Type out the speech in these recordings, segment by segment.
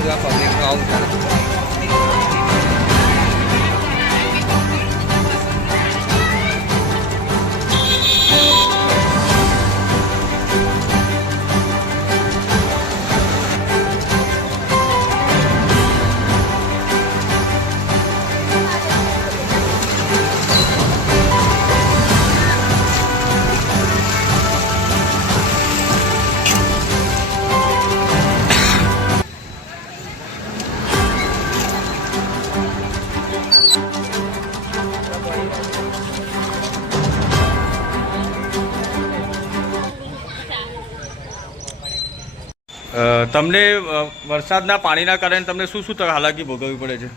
બાજુ આ પબ્લિકનું આવું છે તમને વરસાદના પાણીના કારણે તમને શું શું હાલાકી ભોગવવી પડે છે?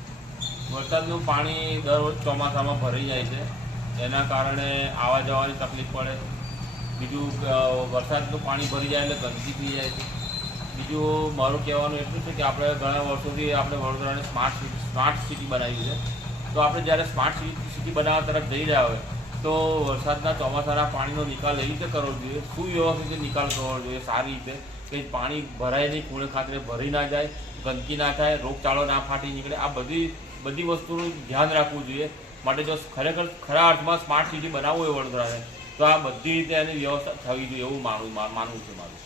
વરસાદનું પાણી દરરોજ ચોમાસામાં ભરાઈ જાય છે. એના કારણે આવવા જવાની તકલીફ પડે. બીજું વરસાદનું પાણી ભરી જાય એટલે ગંદકી થઈ જાય છે. બીજું, મારું કહેવાનું એટલું છે કે આપણે ઘણા વર્ષોથી આપણે વડોદરાને સ્માર્ટ સ્માર્ટ સિટી બનાવી છે. તો આપણે જ્યારે સ્માર્ટ સિટી બનાવવા તરફ જઈ રહ્યા હોય, તો વરસાદના ચોમાસાના પાણીનો નિકાલ એવી રીતે કરવો જોઈએ? સુવ્યવસ્થિત નિકાલ કરવો જોઈએ, સારી રીતે? કે પાણી ભરાય નહીં કુણે ખાતરે ભરી ના જાય, ગંદકી ના થાય, રોગચાળો ના ફાટી નીકળે? આ બધી બધી વસ્તુનું ધ્યાન રાખવું જોઈએ. માટે જો ખરેખર ખરા અર્થમાં સ્માર્ટ સિટી બનાવવું હોય વડોદરાને તો આ બધી રીતે એની વ્યવસ્થા થવી જોઈએ એવું માનવું માનવું છે મારું.